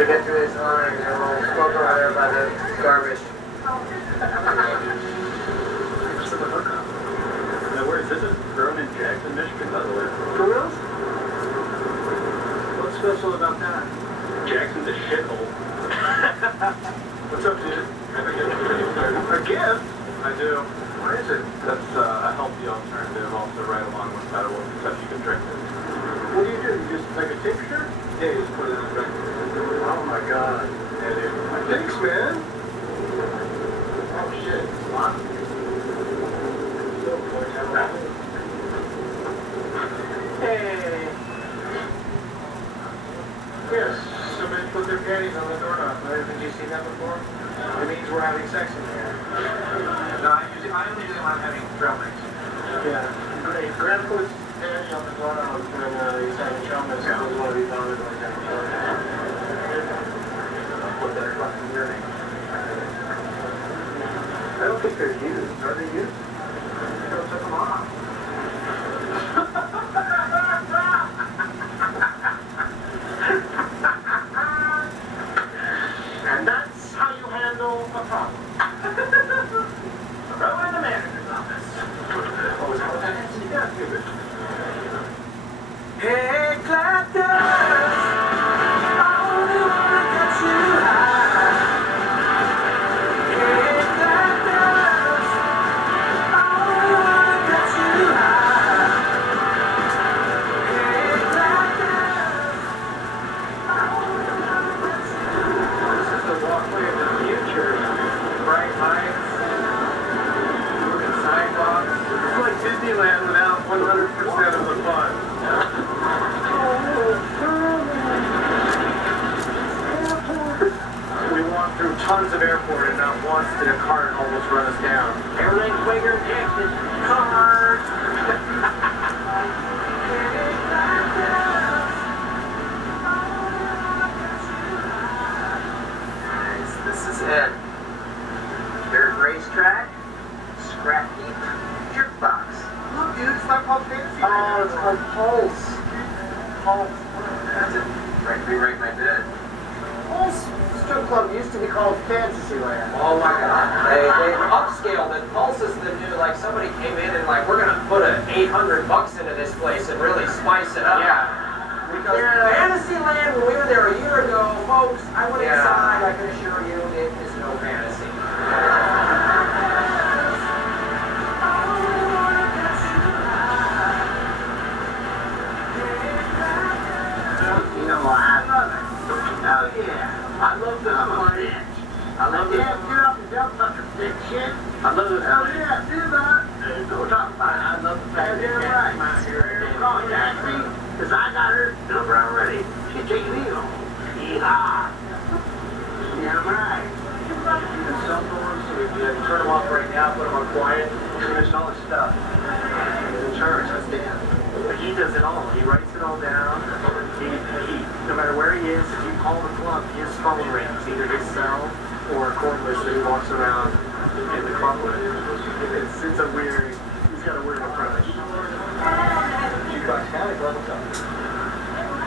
we get to this line, and we'll smoke over there by the garbage. Thanks for the hookup. Now, where is this? Is grown in Jackson, Michigan, by the way. For real? What's special about that? Jackson's a shithole. What's up, dude? A gift? I do. What is it? That's a healthy alternative, also right along with that one, except you can drink it. What do? You just take a tincture? Yeah, you just put it in the drink. Oh my god. Yeah, dude. Thanks, man. Oh shit. Smock. Hey. Yes, somebody put their panties on the doorknob. Haven't you seen that before? It means we're having sex in here. No, I only do it when I'm having trail mix. Yeah. Great. Graham puts panties on the doorknob when he's having trail mix. Yeah. He's one of these on it when he's having trail mix. Put that fucking earring. I don't think they're used. Are they used? Go took them off. And that's how you handle a problem. Throw in the manager's office. Yeah, give it. Hey, Clapton! Disneyland without 100% of the fun. We walked through tons of airport and not once did a cart almost run us down. Airline Quaker Jackson, cart! This is it. Dirt racetrack, scrap heap, jukebox. Look, dude, it's not called Fantasy. Oh, it's called Pulse. Pulse. That's it. Rewrite my bid. Pulse strip club used to be called Fantasyland. Oh my god. They upscaled it. Pulse is the new, like somebody came in and like, we're gonna put $800 into this place and really spice it up. Yeah. Because Fantasyland, when we were there a year ago, folks, I went inside, I can assure you, it is no fantasy. You know, I love it. Oh yeah. I love this one. I love this. Get up and jump sucker stick shit. I love it. Oh yeah, do that. There's no talking about it. I love the fact that you're right. Call taxi, because I got her number already. She's taking me home. Yeehaw. Yeah, I'm right. Even cell phones, so if you turn them off right now, put them on quiet, finish all the stuff. He's in charge, that's Dan. But he does it all. He writes it all down. No matter where he is, if you call the club, his phone rings, either his cell or a cordless that he walks around in the club with. It's a weird, he's got a weird approach. Jukebox County level up.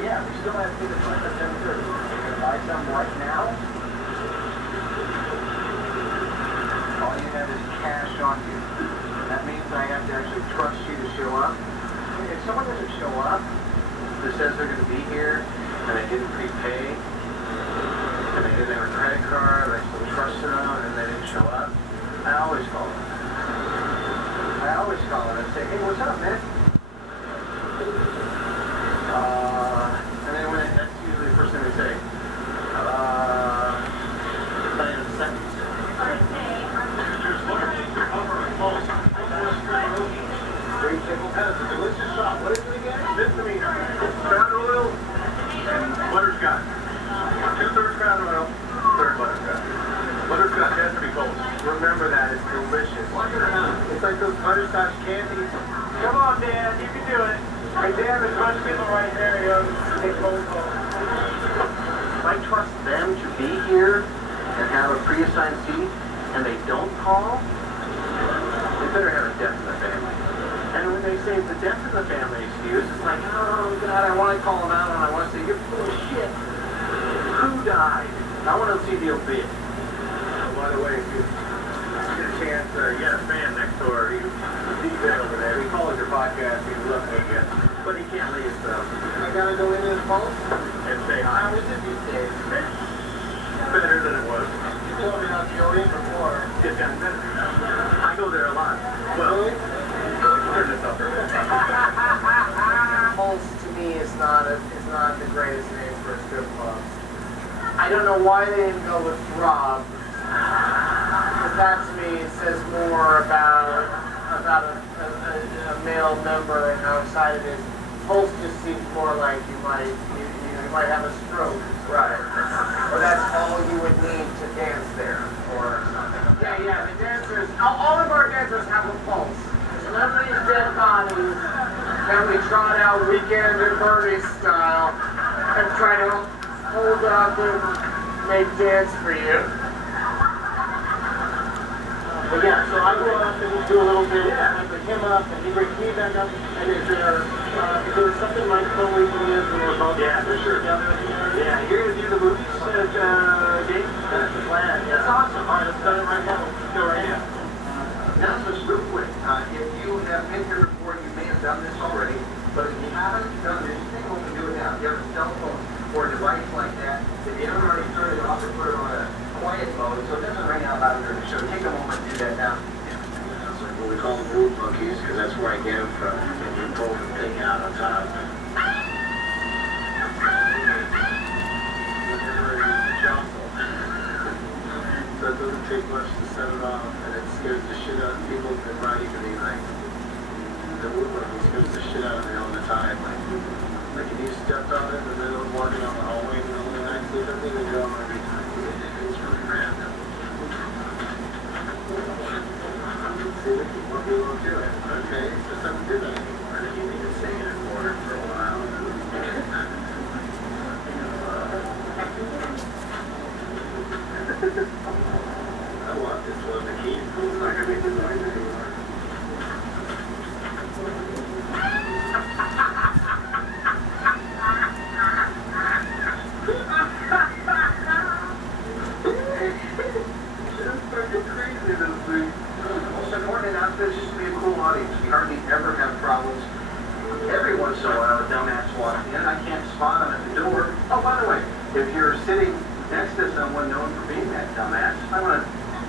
Yeah, we still have to do the fund at 10:30. You can buy some right now. All you have is cash on you. That means I have to actually trust you to show up. If someone doesn't show up that says they're going to be here and they didn't prepay and they didn't have a credit card, I still trusted them and they didn't show up, I always call them. I say, hey, what's up, man? And then that's usually the first thing they say. Plan a sentence. Great table has a delicious shot. What is it again? Misdemeanor. Crown oil and butterscotch. 2/3 crown oil, 1/3 butterscotch. Butterscotch has to be cold. Remember that, it's delicious. It's like those butterscotch candies. Come on, Dan, you can do it. Hey, Dan, there's a bunch of people right there. You know, take cold calls. If I trust them to be here and have a pre-assigned seat, and they don't call, they better have a death in their family. And when they say it's a death in the family excuse, it's like, oh God, I want to call them out and I want to say, you're full of shit. Who died? hide. I want to see the obit. By the way, if you get a chance, or you got a fan next door, he's DJ over there. He follows your podcast, he's looking at you, but he can't leave, so. I gotta go into the phone? And say hi. How is it these days? Better than it was. You told me not to go in before. It's gotten better. I go there a lot. Well, Really? turn this up. Pulse to me is not the greatest name for a strip club. I don't know why they didn't go with Rob. Because that to me says more about a male member and how excited it is. Pulse just seems more like you might have a stroke. Right. Or that's all you would need to dance there, or something. Yeah, the dancers, all of our dancers have a pulse. Celebrities, dead bodies, then we trot out Weekend and Bernie style and try to hold up and make dance for you. But yeah, so I go up and do a little bit, I pick him up and he brings me back up, and is there something like Chloe and Liz when we're both Yeah, for sure. together? Yeah, you're going to do the movies, Dave? That's the plan. That's awesome. All right, let's start it right now. Let's go right now. Now, just real quick, if you have been here before, you may have done this already, but if you haven't done this, take a moment to do it now. If you have a cell phone or a device like that, if you haven't already turned it off or put it on a quiet mode so it doesn't ring out loud during the show, take a moment to do that now. That's like what we call them root monkeys, because that's where I get them from. And you pull the thing out on top. So it doesn't take much to set it off, and it scares the shit out of people. And not even be like, the root monkey scares the shit out of me all the time. Like if you stepped on it and then I'm walking down the hallway and only I see something and go every time. It's really random. See, we keep working on to it. Okay, it just doesn't do that anymore. You need to stay in it for a while. I want this one to keep. It's not going to make the noise anymore. It's fucking crazy, this thing. Also, important announcement, just to be a cool audience. We hardly ever have problems. Every once in a while, a dumbass walks in. I can't spot him at the door. Oh, by the way, if you're sitting next to someone known for being that dumbass, I want to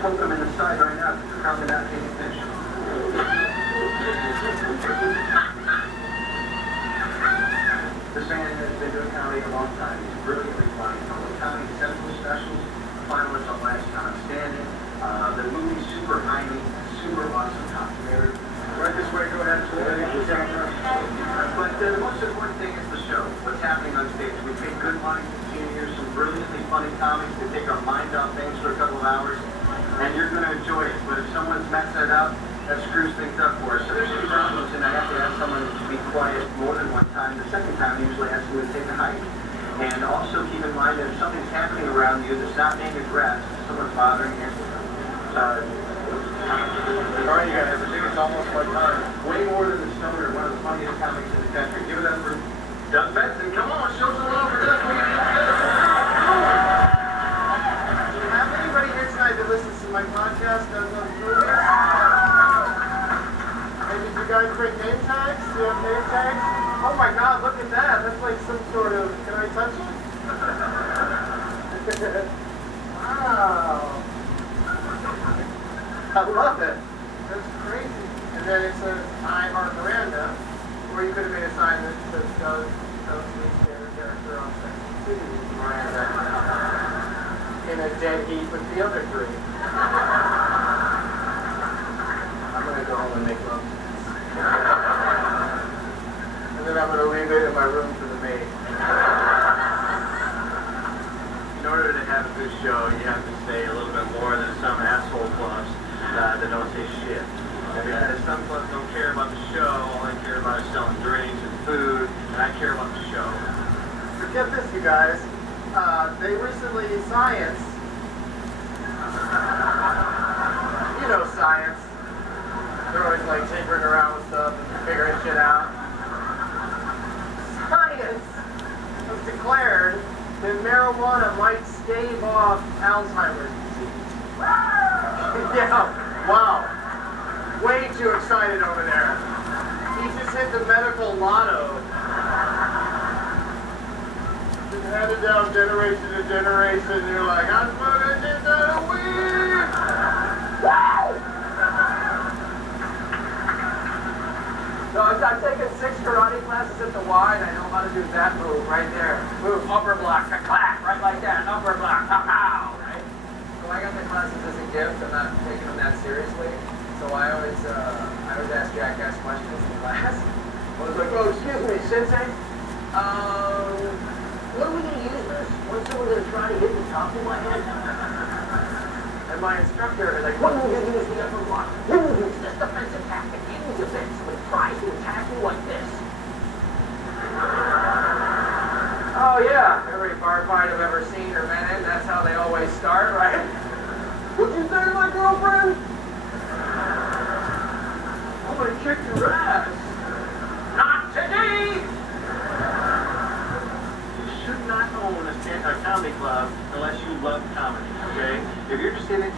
poke them in the side right now because they're probably not paying attention. This man has been doing comedy a long time. He's brilliantly funny. From Comedy Central specials, finalist on Last Time Standing. The movie's super hymy, super awesome documentary. Right this way, go ahead. But the most important thing is the show. What's happening on stage. We paid good money to seniors, some brilliantly funny comics to take our mind off things for a couple of hours, and you're going to enjoy it. But if someone's messed that up, that screws things up for us. So there's some problems, and I have to ask someone to be quiet more than one time. The second time, I usually ask them to take a hike. And also keep in mind that if something's happening around you that's not being addressed, someone's bothering you. All right, you guys, I think it's almost my time. Way more than the Stoner, one of the funniest comics in the country. Give it up for Doug Benson. Come on, show some love for Doug. Have anybody here tonight that listens to my podcast does love movies? And did you guys bring name tags? Do you have name tags? Oh my god, look at that. That's like some sort of, can I touch it? Wow. I love it. That's crazy. And then it says, I Heart Miranda. Or you could have made a sign that says, Doug Lee's favorite character on Sex and the City, Miranda. In a dead heat with the other three. I'm going to go home and make love. And then I'm going to leave it in my room for the maid. In order to have a good show, you have to say a little bit more than some asshole clubs that don't say shit. I mean, some clubs don't care about the show. All they care about is selling drinks and food, and I care about the show. Forget this, you guys. They recently, science. You know science. They're always like tinkering around with stuff and figuring shit out. Science has declared then marijuana might stave off Alzheimer's disease. Yeah, wow. Way too excited over there. He just hit the medical lotto. Been handed down generation to generation. You're like, I'm smoking this out of weed. Wow! So I'm taking 6 karate classes at the Y, and I know how to do that move right there. Move, upper block, clap, right like that. Upper block, pow, right? So I got the classes as a gift. I'm not taking them that seriously. So I always ask jackass questions in class. I was like, oh, excuse me, sensei. What are we going to use this? What's someone going to try to hit the top of my head? And my instructor is like, when will you use the upper block? You will use this defensive tactic in defense when it tries to attack you like this. Oh yeah, every bar fight I've ever seen or been in, that's how they always start, right? What'd you say to my girlfriend? I'm gonna kick your ass. Not today! You should not own a comedy club unless you love comedy, okay? If you're just in it